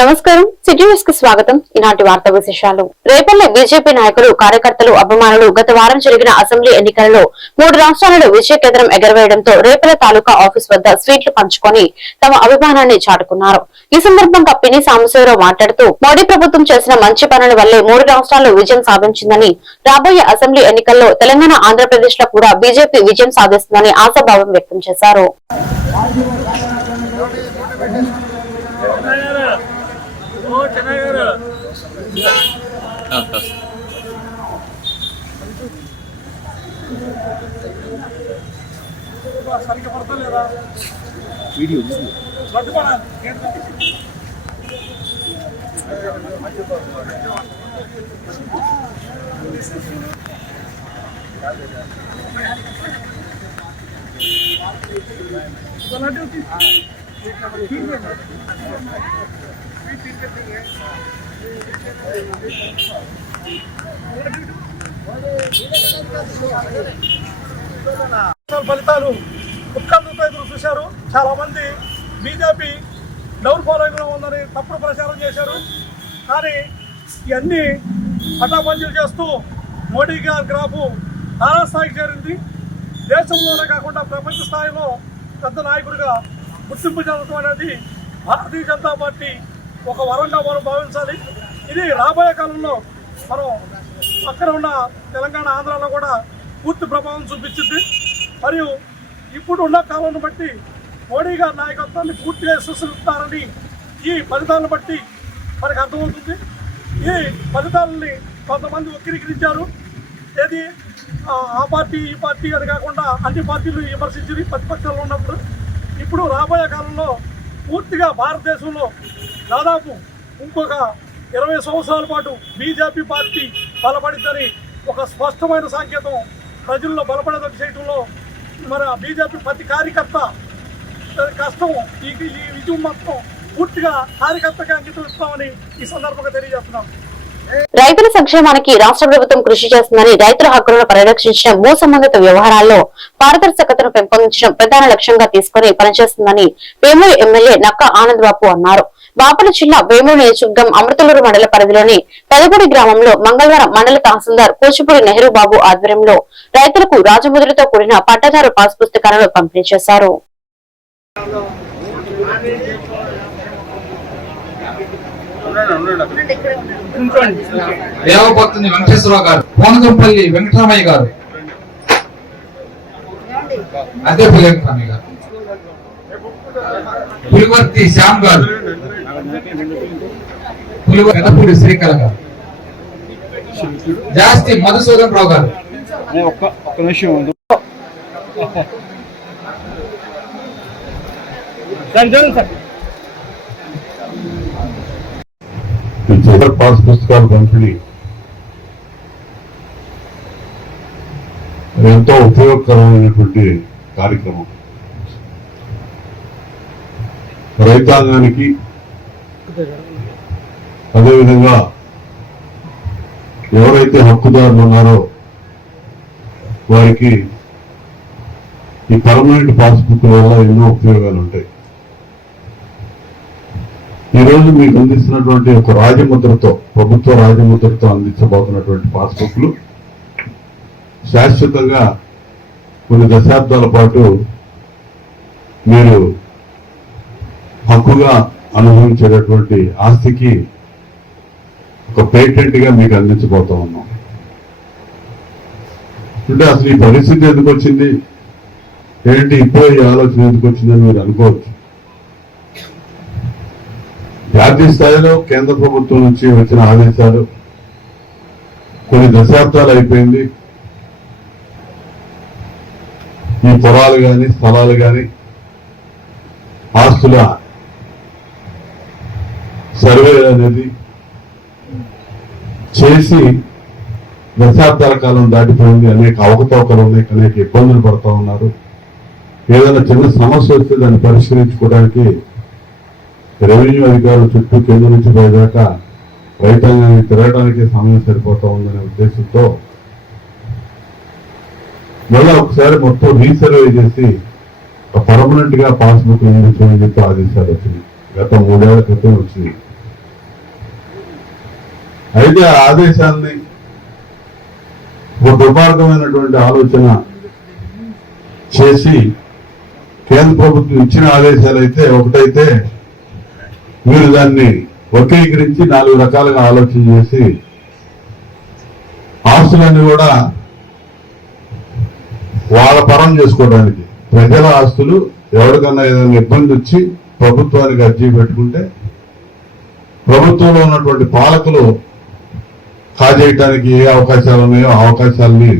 నమస్కారం, city news కి స్వాగతం. ఈనాటి వార్తా విశేషాలు. రేపల్లె బీజేపీ నాయకులు, కార్యకర్తలు, అభిమానులు గత వారం జరిగిన అసెంబ్లీ ఎన్నికలలో 3 రాష్ట్రాలలో విజయ కేంద్రం ఎగరవేయడంతో రేపల్లె తాలూకా ఆఫీస్ వద్ద స్వీట్లు పంచుకొని తమ అభిమానాన్ని చాటుకున్నారు. ఈ సందర్భంగా పిని సాంబశివరావు మాట్లాడుతూ మోడీ ప్రభుత్వం చేసిన మంచి పనుల వల్లే 3 రాష్ట్రాల్లో విజయం సాధించిందని, రాబోయే అసెంబ్లీ ఎన్నికల్లో తెలంగాణ, ఆంధ్రప్రదేశ్ లో కూడా బీజేపీ విజయం సాధిస్తుందని ఆశాభావం వ్యక్తం చేశారు. ఫలితాలు ఉత్కంఠతో ఎదురు చూశారు. చాలా మంది బీజేపీ డౌన్ ఫాలోయింగ్ లో ఉందని తప్పుడు ప్రచారం చేశారు. కానీ ఇవన్నీ పటాపంచలు చేస్తూ మోడీ గారి గ్రాఫు తారాస్థాయికి చేరింది. దేశంలోనే కాకుండా ప్రపంచ స్థాయిలో పెద్ద నాయకుడిగా గుర్తింపు చెందడం అనేది భారతీయ జనతా పార్టీ ఒక వరంగా మనం భావించాలి. ఇది రాబోయే కాలంలో మనం పక్కన ఉన్న తెలంగాణ, ఆంధ్రాలో కూడా పూర్తి ప్రభావం చూపించింది. మరియు ఇప్పుడు ఉన్న కాలాన్ని బట్టి మోడీ గారి నాయకత్వాన్ని పూర్తిగా విశ్వసిస్తారని ఈ ఫలితాలను బట్టి మనకు అర్థమవుతుంది. ఈ ఫలితాలని కొంతమంది వక్రీకరించారు. ఏది ఆ పార్టీ, ఈ పార్టీ అని కాకుండా అన్ని పార్టీలు విమర్శించి ప్రతిపక్షాలు ఉన్నప్పుడు ఇప్పుడు రాబోయే కాలంలో పూర్తిగా భారతదేశంలో దాదాపు ఇంకొక 20 సంవత్సరాల పాటు బీజేపీ పార్టీ బలపడిందని ఒక స్పష్టమైన సంకేతం ప్రజల్లో బలపడేది చేయడంలో మన బీజేపీ ప్రతి కార్యకర్త కష్టం ఈ విజయం మొత్తం పూర్తిగా కార్యకర్తగా అంకితం ఇస్తామని ఈ సందర్భంగా తెలియజేస్తున్నాం. రైతుల సంక్షేమానికి రాష్ట్ర ప్రభుత్వం కృషి చేస్తుందని, రైతుల హక్కులను పరిరక్షించడం, భూ సంబంధిత వ్యవహారాల్లో పారదర్శకతను పెంపొందించడం ప్రధాన లక్ష్యంగా తీసుకుని పనిచేస్తుందని వేమూరు ఎమ్మెల్యే నక్క ఆనంద్ బాబు అన్నారు. బాపట్ల జిల్లా వేమూరు నియోజకవర్గం అమృతలూరు మండల పరిధిలోని పెదపూడి గ్రామంలో మంగళవారం మండల తహసీల్దార్ కూచిపూడి నెహ్రూ బాబు ఆధ్వర్యంలో రైతులకు రాజముద్రతో కూడిన పట్టాదారు పాస్ పుస్తకాలను పంపిణీ చేశారు. దేవభక్తుని వెంకటేశ్వరరావు గారు, కోనకంపల్లి వెంకటరామయ్య గారు, అదేపల్లి వెంకటరామయ్య గారు, పులివర్తి శ్యామ్ గారు, పెదపూడి శ్రీకళ గారు, జాస్తి మధుసూదన్ రావు గారు. ఒక్క నిమిషం పాస్ పుస్తకాలు పంపిణీ ఎంతో ఉపయోగకరమైనటువంటి కార్యక్రమం. రైతాంగానికి, అదేవిధంగా ఎవరైతే హక్కుదారులు ఉన్నారో వారికి ఈ పర్మనెంట్ పాస్బుక్ వల్ల ఎన్నో ఉపయోగాలు ఉంటాయి. ఈ రోజు మీకు అందిస్తున్నటువంటి ఒక రాజముద్రతో, ప్రభుత్వ రాజముద్రతో అందించబోతున్నటువంటి పాస్బుక్లు శాశ్వతంగా కొన్ని దశాబ్దాల పాటు మీరు హక్కుగా అనుభవించేటటువంటి ఆస్తికి ఒక పేటెంట్ గా మీకు అందించబోతా ఉన్నాం. అంటే అసలు ఈ పరిస్థితి ఎందుకు వచ్చింది, ఏంటి ఇప్పుడే ఈ ఆలోచన ఎందుకు వచ్చిందని మీరు అనుకోవచ్చు. జాతీయ స్థాయిలో కేంద్ర ప్రభుత్వం నుంచి వచ్చిన ఆదేశాలు కొన్ని దశాబ్దాలు అయిపోయింది. ఈ పొలాలు కానీ, స్థలాలు కానీ, ఆస్తుల సర్వే అనేది చేసి దశాబ్దాల కాలం దాటిపోయింది. అనేక అవకతవకలు ఉన్నాయి, అనేక ఇబ్బందులు పడుతూ ఉన్నారు. ఏదైనా చిన్న సమస్య వస్తే దాన్ని పరిష్కరించుకోవడానికి రెవెన్యూ అధికారులు చుట్టూ కింద నుంచి పోయేదాకా రైతాంగాన్ని తిరగడానికి సమయం సరిపోతా ఉందనే ఉద్దేశంతో మళ్ళీ ఒకసారి మొత్తం రీసర్వే చేసి పర్మనెంట్ గా పాస్బుక్ నిర్మించమని చెప్పి ఆదేశాలు వచ్చినాయి. గత 3 ఏళ్ల క్రితం వచ్చినాయి. అయితే ఆ ఆదేశాలని ఒక దుర్మార్గమైనటువంటి ఆలోచన చేసి కేంద్ర ప్రభుత్వం ఇచ్చిన ఆదేశాలు అయితే ఒకటైతే మీరు దాన్ని వక్రీకరించి 4 రకాలుగా ఆలోచన చేసి ఆస్తులన్నీ కూడా వాళ్ళ పరం చేసుకోవడానికి, ప్రజల ఆస్తులు ఎవరికన్నా ఏదైనా ఇబ్బంది వచ్చి ప్రభుత్వానికి అర్జీ పెట్టుకుంటే ప్రభుత్వంలో ఉన్నటువంటి పాలకులు కాజేయటానికి ఏ అవకాశాలు ఉన్నాయో ఆ అవకాశాలని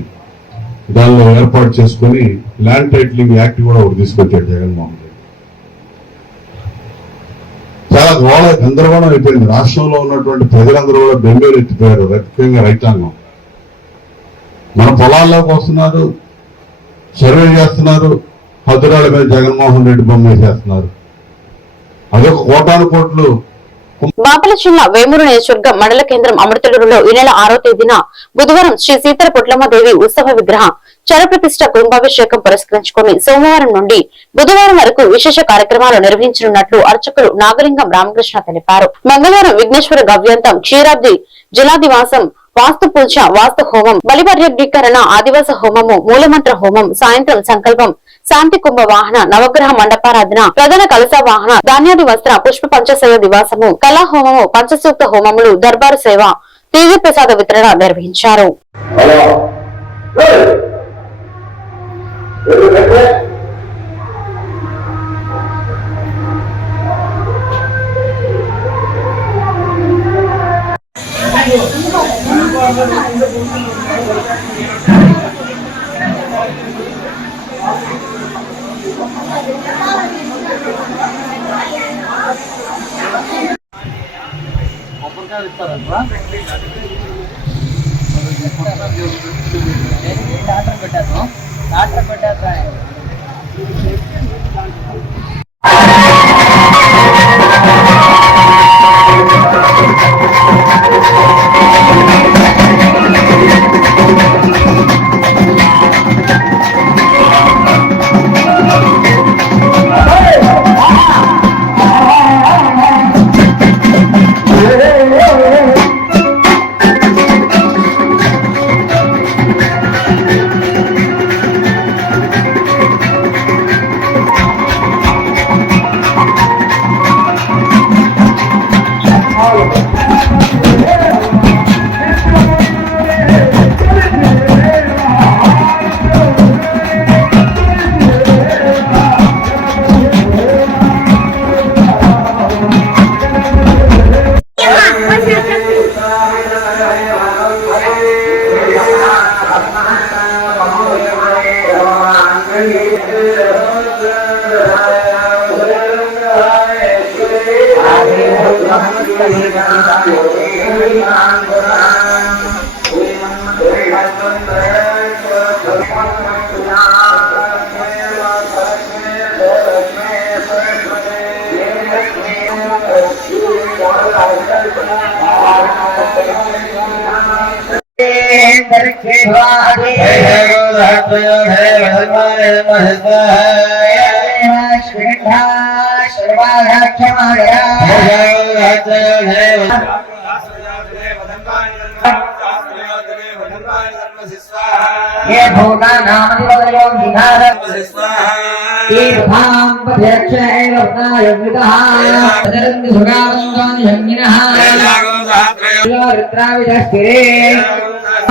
దానిలో ఏర్పాటు చేసుకుని ల్యాండ్ టైటిలింగ్ యాక్ట్ కూడా ఒకటి తీసుకొచ్చాడు జగన్మోహన్ రెడ్డి. చాలా గందరగోళం అయిపోయింది. రాష్ట్రంలో ఉన్నటువంటి ప్రజలందరూ కూడా బెంగళూరు ఎత్తిపోయారు, ముఖ్యంగా రైతాంగం. మన పొలాల్లోకి వస్తున్నారు, సర్వే చేస్తున్నారు, హద్దురాల మీద జగన్మోహన్ రెడ్డి బొమ్మ వేసేస్తున్నారు. అదొక కోటాను కోట్లు. బాపట్ల జిల్లా వేమూరు నియోజకవర్గం మండల కేంద్రం అమృతలూరులో ఈ నెల 6వ తేదీన బుధవారం శ్రీ సీతల పుట్లమ్మదేవి ఉత్సవ విగ్రహ చరప్రతిష్ఠ కుంభాభిషేకం పురస్కరించుకుని సోమవారం నుండి బుధవారం వరకు విశేష కార్యక్రమాలు నిర్వహించనున్నట్లు అర్చకులు నాగలింగం రామకృష్ణ తెలిపారు. మంగళవారం విఘ్నేశ్వర గవ్యంతం, క్షీరాబ్ది జలాదివాసం, వాస్తు పూజ, వాస్తు హోమం, బలివర్గీకరణ, ఆదివాస హోమము, మూలమంత్ర హోమం, సాయంత్రం సంకల్పం, శాంతి కుంభ వాహన, నవగ్రహ మండపారాధన, ప్రధాన కలశ వాహన, ధాన్యాది వస్త్ర, పుష్ప పంచశైవ దివాసము, కళా హోమము, పంచసూక్త హోమములు, దర్బారు సేవ, తీవ్ర ప్రసాద వితరణ నిర్వహించారు.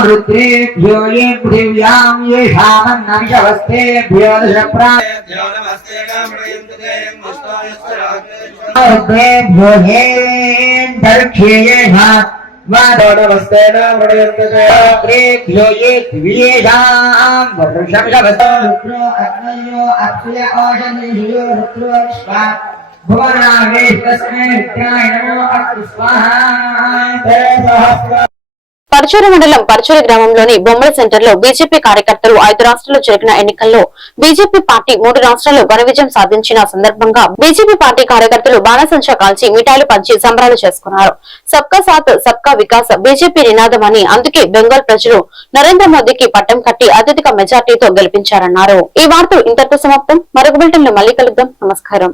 रुद्रेभ्यो ये पृथिव्यां ये शामन्नमिषवस्तेभ्यो रुद्रेभ्यो ये दर्क्षे ये रुद्रेभ्यो ये दिव्येषां वर्षमशवस्ते रुद्रो अग्नयो अक्षय ओषधियो रुद्रो विश्वा भुवनावेशतस्मै रुद्राय नमो अस्तु स्वाहा. పరచూరు మండలం పరచూరు గ్రామంలోని బొమ్మల సెంటర్ లో బీజేపీ కార్యకర్తలు 5 రాష్ట్రాల్లో జరిగిన ఎన్నికల్లో బీజేపీ పార్టీ 3 రాష్ట్రాల్లో ఘన విజయం సాధించిన సందర్భంగా బీజేపీ పార్టీ కార్యకర్తలు బాణసంచా కాల్చి మిఠాయిలు పంచి సంబరాలు చేసుకున్నారు. సబ్కా సాత్ సబ్కా వికాస్ బీజేపీ నినాదం అని, అందుకే బెంగాల్ ప్రజలు నరేంద్ర మోదీకి పట్టం కట్టి అత్యధిక మెజార్టీతో గెలిపించారన్నారు. ఈ వార్తలు ఇంతటితో సమాప్తం. మరొక బులెటిన్ లో మళ్ళీ కలుద్దాం. నమస్కారం.